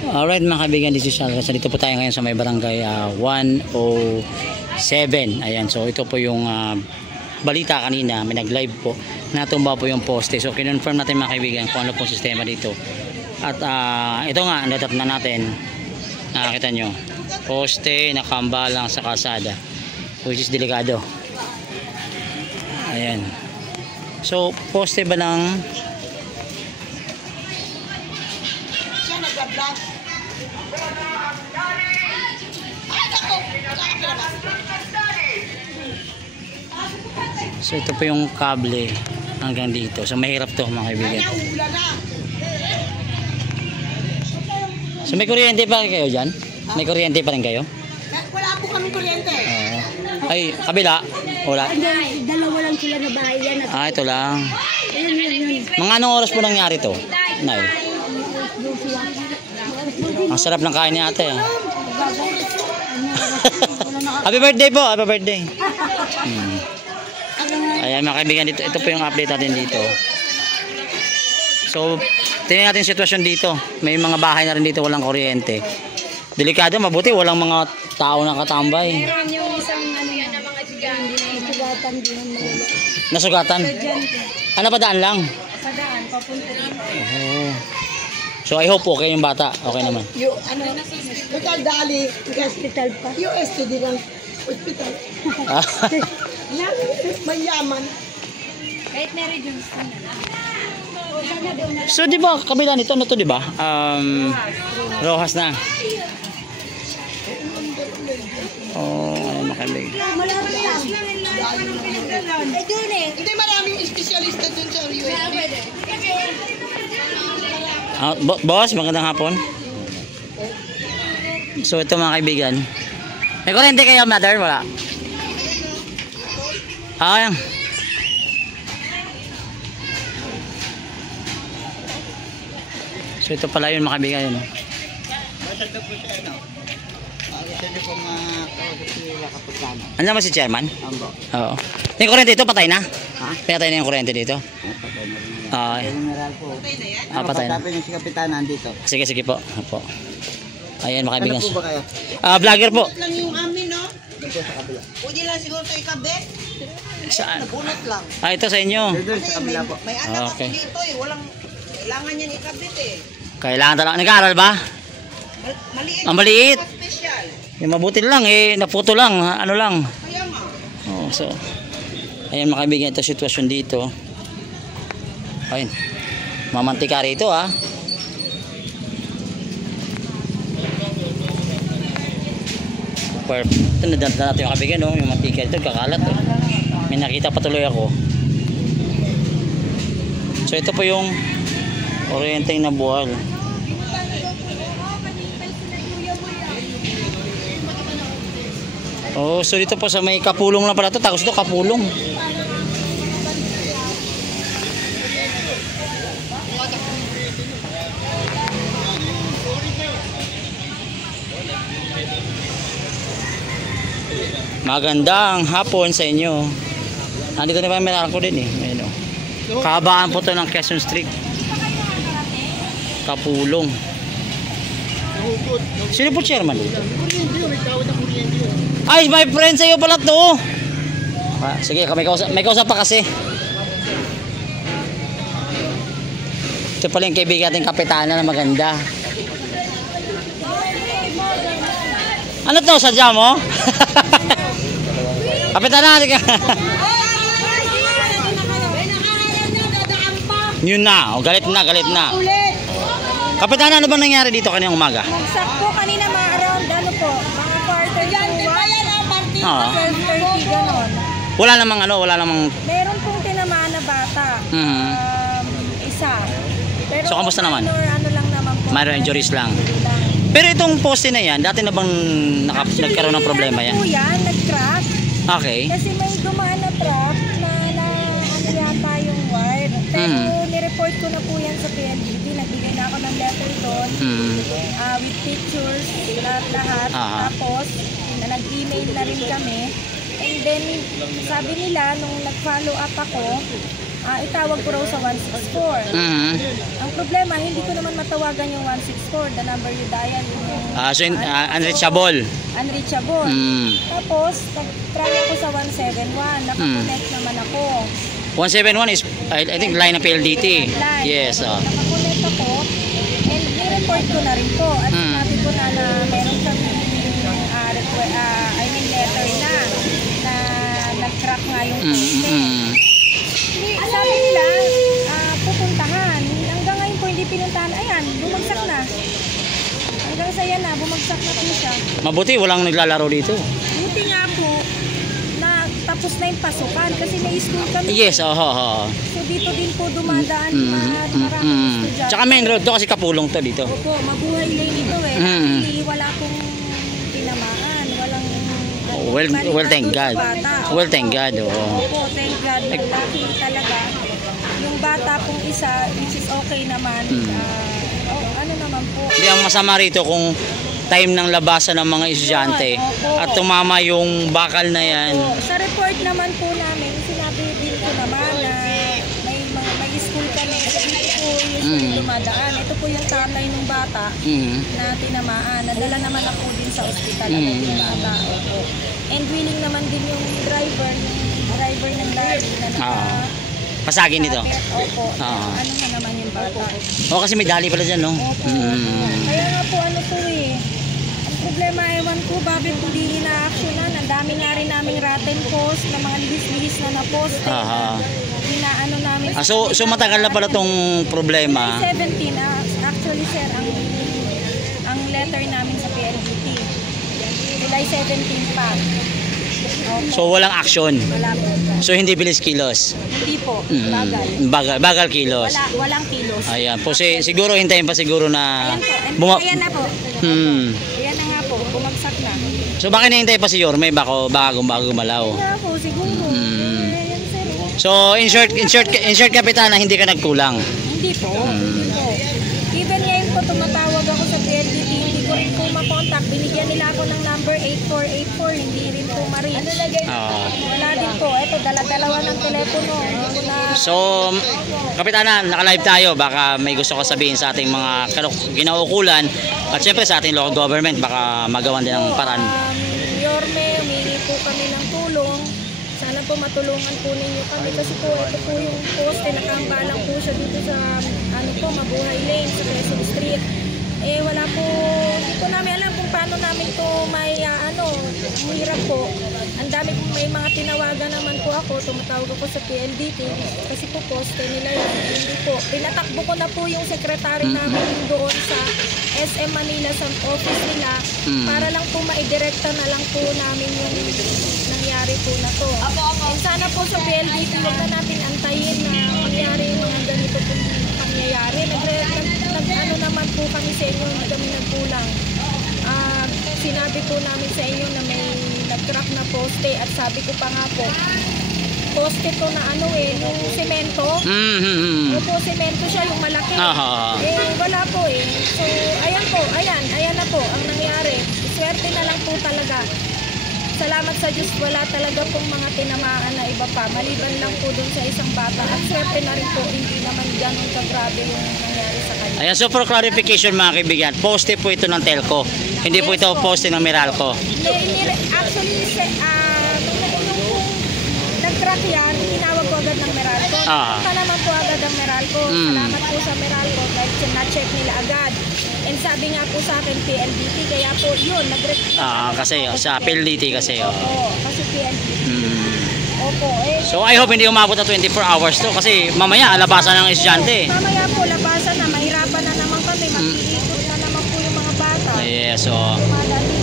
Alright mga kaibigan, this is Alcaz. Dito po tayo ngayon sa may barangay 107. Ayan, so ito po yung balita kanina, may nag-live po. Natumba po yung poste. So kinonfirm natin mga kaibigan kung ano po sistema dito. At ito nga, natat na natin. Nakakita nyo, poste nakambalang sa kalsada, which is delikado. Ayan. So poste ba ng so ito po yung kable hanggang dito. So mahirap to mga kaibigan. So may kuryente pa kayo dyan? May kuryente pa rin kayo? Wala po kami kuryente. Ay, kabila? Wala? Dalawa lang sila na bahay yan. Ito lang. Mga anong oras po nangyari to? Nay. Ang sarap ng kain ni ate. Happy birthday po! Happy birthday! Ayan mga kaibigan, dito, ito po yung update natin dito. So, tingnan natin yung sitwasyon dito. May mga bahay na rin dito walang kuryente. Delikado, mabuti walang mga tao nakatambay. Meron yung isang ano yan na mga sugatan din. Nasugatan? Ano pa daan lang? Sa daan, papunta rin. So I hope okay yung bata. Okay naman. Yung ano, hospital dali, hospital pa. Yung STD ng hospital. Mayaman. Kahit na rin yung so di ba kabila nito ano to di ba? Rojas na. Ayun makaibigan. Hindi maraming espesyalista dun sa USB. Boss, magandang hapon. So ito mga kaibigan. May kuryente kayo, mother? Wala. Ayan. So ito pala yun mga kaibigan yun. Ano ba si chairman? Oo. Yung kuryente ito patay na? Patay na yung kuryente dito? Patay na. Tapos yung si Kapitanan dito. Sige, sige po. Opo. Ayan mga kaibigan. Ano po ba kayo? Vlogger po. Lang yung amin, no? Dito sa kabila. Pwede lang siguro ito ikabit. Saan? Nabunot lang. Ito sa inyo. Doon sa kabila po. May anak Okay. ako dito eh. Walang, kailangan yan ikabit eh. Kailangan talaga. Nag-aaral ba? Maliit. Ang maliit. Special. Yung mabuti lang naputo lang. Ano lang. Kaya nga. So ayan mga kaibigan, ito sitwasyon dito. Ayun. Mamantika rito Perfect. Ito nadala natin mga kaibigan, no? Yung mantika dito kakalat. May nakita patuloy ako. So ito po yung kuryenteng nabuhal. So dito po sa may Kapulong lang pala ito. Tapos ito Kapulong. Magandang hapon sa inyo. Nandito na ba meron ko din Ayun, Kahabaan po ito ng Quezon Street. Kapulong. Sino po chairman dito? Ay, my friend, sa'yo pala to. Sige, may kausap pa kasi. Ito pala yung kaibigan natin kapitana na maganda. Ano to, sadya mo? Kapitana natin ka. Yun na, galit na. Kapitana, ano ba nangyari dito kaninang umaga? Magsak po kanina mga around, ano po, mga quarter to 1. Ganon. Wala namang Meron pong tinamaan na bata. Isa. Pero so kamusta naman? Ano lang naman po. Mayroon injuries lang. Pero itong poste na yan, dati na bang nagkaroon ng problema yan? Ano po yan, nag-crack. Okay. Kasi may dumaan na truck na ano yata yung wire. Pero nireport ko na po yan sa PNDT. Nagbigay na ako ng letter doon. With pictures, lahat. Tapos, nag-email na rin kami. And then, sabi nila, nung nag-follow up ako, itawag ko raw sa 164. Ang problema, hindi ko naman matawagan yung 164, the number you dial. So, unreachable. Unreachable. Tapos, nag-try ako sa 171, nakakonect naman ako. 171 is, I think, line ng PLDT. Line. Yes. Nakakonect ako, and ni-report ko na rin po. At sinabi ko na meron kami letter na nag-crack nga yung poste. Sabi nila, pupuntahan. Hanggang ngayon po hindi pinuntahan. Ayan, bumagsak na. Hanggang sa yan na, bumagsak na po siya. Mabuti, walang naglalaro dito. Buti nga po, na tapos na yung pasukan kasi may school kami. Yes, So dito din po dumadaan maraming estudyante. Tsaka main road to kasi kapulong to dito. Opo, mabuhay lane ito eh. Actually, wala pong tinamaan. Walang Well, thank God. Well, thank God. Opo, thank God. Lucky talaga. Yung bata pong isa, which is okay naman. Ano naman po. Hindi, ang masama rito kung time ng labasan ng mga estudyante at tumama yung bakal na yan. Sa report naman po namin, sinabi din ko naman na may school kami. Dito po usually dumadaan. Ito po yung tatay ng bata na tinamaan. Nadala naman ako din sa ospital yung bata. And willing naman din yung driver ng lorry na pasagin nito. Opo. Ano nga naman yung bata. Kasi may dali pala dyan, no? Kaya nga po ano po eh. Ang problema, ewan ko, bakit hindi ina-actionan. Ang dami nga rin naming rotten post na mga lihis-lihis na na-post. Inaano namin. So matagal na pala tong problema. 17, actually sir, ang letter namin sa PLDT. July 17 pa. So walang action. Wala po. So hindi bilis kilos. Hindi po. Bagal. Bagal kilos. Walang kilos. Ayan po. Siguro hintayin pa siguro na Ayan na po. Ayan na nga po. Bumagsak na. So bakit nahintay pa si Yorme bago gumalaw? Wala po siguro. Ayan sir. So in short Kapitana, hindi ka nagkulang. Hindi po. Even ngayon po tumatawag ako sa PLDT, hindi ko rin po makontak. Binigyan nila ako ng number 8484, hindi rin po ma-reach. Wala din po. Ito, dala-dalawa ng telepono. So, Kapitana, naka-live tayo. Baka may gusto ko sabihin sa ating mga kinaukulan at syempre sa ating local government. Baka magawan din ng paraan. Yorme, humingi po kami ng tulong. Sana po matulungan po ninyo kami kasi po ito po yung poste, nakahambalang po siya dito sa Mabuhay Lane sa Quezon Street. Wala po, hindi po namin alam kung paano namin to hirap po. Ang dami po, may mga tinawagan naman po ako, tumatawag ako sa PLDT kasi po poste nila yan. Hindi po, pinatakbo ko na po yung sekretary namin doon sa SM Manila sa office nila para lang po maidirekta na lang po namin yung nangyari po na to. And sana po sa PLDT, huwag na natin antayin na mangyari yung mga ganito po pangyayari. Nag-ano naman po kami sa inyo, hindi kami nagkulang. Sinabi po namin sa inyo na may nag-crack na poste at sabi ko pa nga po, poste to na yung semento. Opo, semento siya, yung malaki. Wala po eh. So, ayan na po ang nangyari. Swerte na lang po talaga. Salamat sa Diyos, wala talaga pong mga tinamaan na iba pa. Maliban lang po dun sa isang bata. At swerte na rin po, hindi naman ganun kagrabe yung nangyari sa kanya. Ayan, so for clarification mga kaibigan, poste po ito ng Telco. Hindi po ito poste ng Meralco. Actually, nung nag-crack yan, tinawag ko agad ng Meralco. Punta naman po agad ang Meralco. Salamat po sa Meralco dahil na-check nila agad. And sabi nga po sa akin PLDT, kaya po yun, kasi sa PLDT kasi. Oo, kasi PLDT. Opo, So I hope hindi umabot na 24 hours to kasi mamaya labasan ng estudyante. Mamaya po labasan na, mahirapan na naman kami, mag-iikot na naman po yung mga bata. Yes, so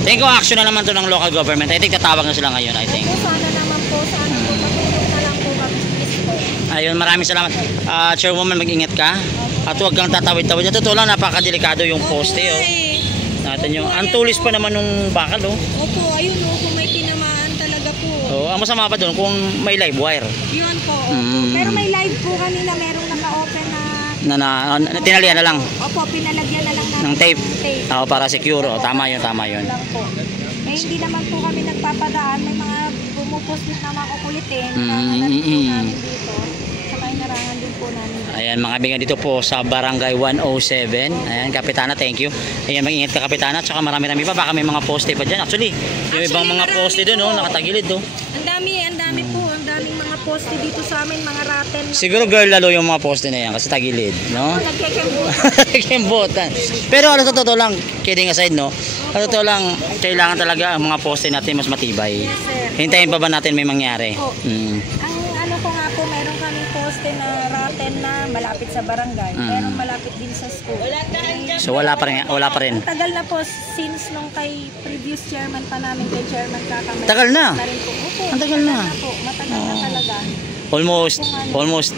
think ko action na naman to ng local government. I think tatawag na sila ngayon, I think. Sana naman po, matulong na lang po kami. Ayun, maraming salamat. Chairwoman, mag-ingat ka. At huwag kang tatawid-tawid. Totoo lang, napakadelikado yung poste. Natin yung, ang tulis pa naman nung bakal. Opo, ayun kung may tinamaan talaga po. Ang masama pa doon kung may live wire. Yun po. Pero may live po kanina, merong naka-open na tinalian na lang. Opo, pinalagyan na lang ng tape. Para secure. Tama yun. Lang po. Hindi naman po kami nagpapadaan. May mga bumupos na mga kukulitin. Namin dito. Sa kanya po namin. Ayan mga kaibigan, dito po sa Barangay 107. Ayan, Kapitana, thank you. Ayan, mag-ingat ka Kapitana, tsaka marami-rami pa. Baka may mga poste pa dyan. Actually, yung ibang mga marami poste doon, po. nakatagilid. Ang dami po. Ang daming mga poste dito sa amin, mga raten. Siguro girl lalo yung mga poste na yan kasi tagilid, no? Nagkekembutan. Kembotan. Pero ano, sa totoo lang, kidding aside, no? Sa totoo lang, kailangan talaga ang mga poste natin mas matibay. Yes, sir. Hintayin pa ba natin may mangyari? Opo. Mm. Ang ano ko nga po, meron kami poste na raten na malapit sa barangay. Pero malapit din sa school. So wala pa rin, wala pa rin. Ang tagal na po since nung kay previous chairman pa namin, kay Chairman Kakamay. Tagal na. rin po. Opo, Ang tagal na. po. Matagal na talaga. Almost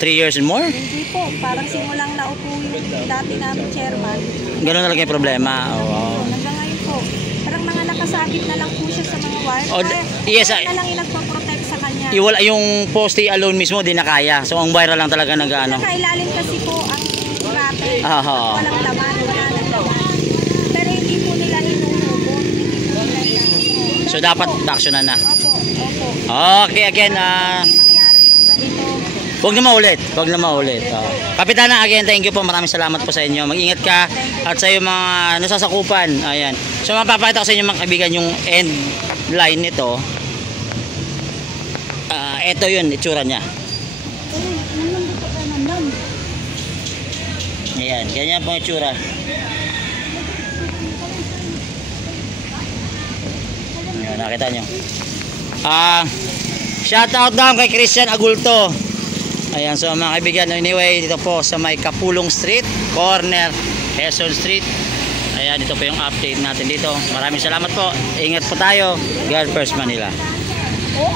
3 years and more. Hindi po, parang simulang naupo yung dati namin chairman. Ganun talaga yung problema. Oo. Hanggang ngayon po. Parang mga nakasabit na lang po siya sa mga wire. Oh, yes, Kaya na lang yung nagpaprotect sa kanya. Yung poste alone mismo di na kaya. So ang wire lang talaga nag-ano. Nakailalim kasi po ang raten. Aha. Walang laman, wala nang laman. Pero hindi po nila inuubos. Hindi po nila inuubos. So dapat aksyonan na. Opo, opo. Okay, again, Mangyari yung ganito. Huwag na maulit. Huwag na maulit. Oh. Kapitana, again, thank you po. Maraming salamat po sa inyo. Mag-ingat ka at sa iyo mga nasasakupan. Ayan. So, mapapakita ko sa inyo mga kaibigan yung end line nito. Ito yun, itsura niya. Ayan, ganyan po ang itsura. Ayan, nakita nyo. Shout out daw kay Christian Agulto. Ayan, so mga kaibigan, anyway, dito po sa may Kapulong Street, corner Quezon Street. Ayan, dito po yung update natin dito. Maraming salamat po. Ingat po tayo. God first Manila. Oh,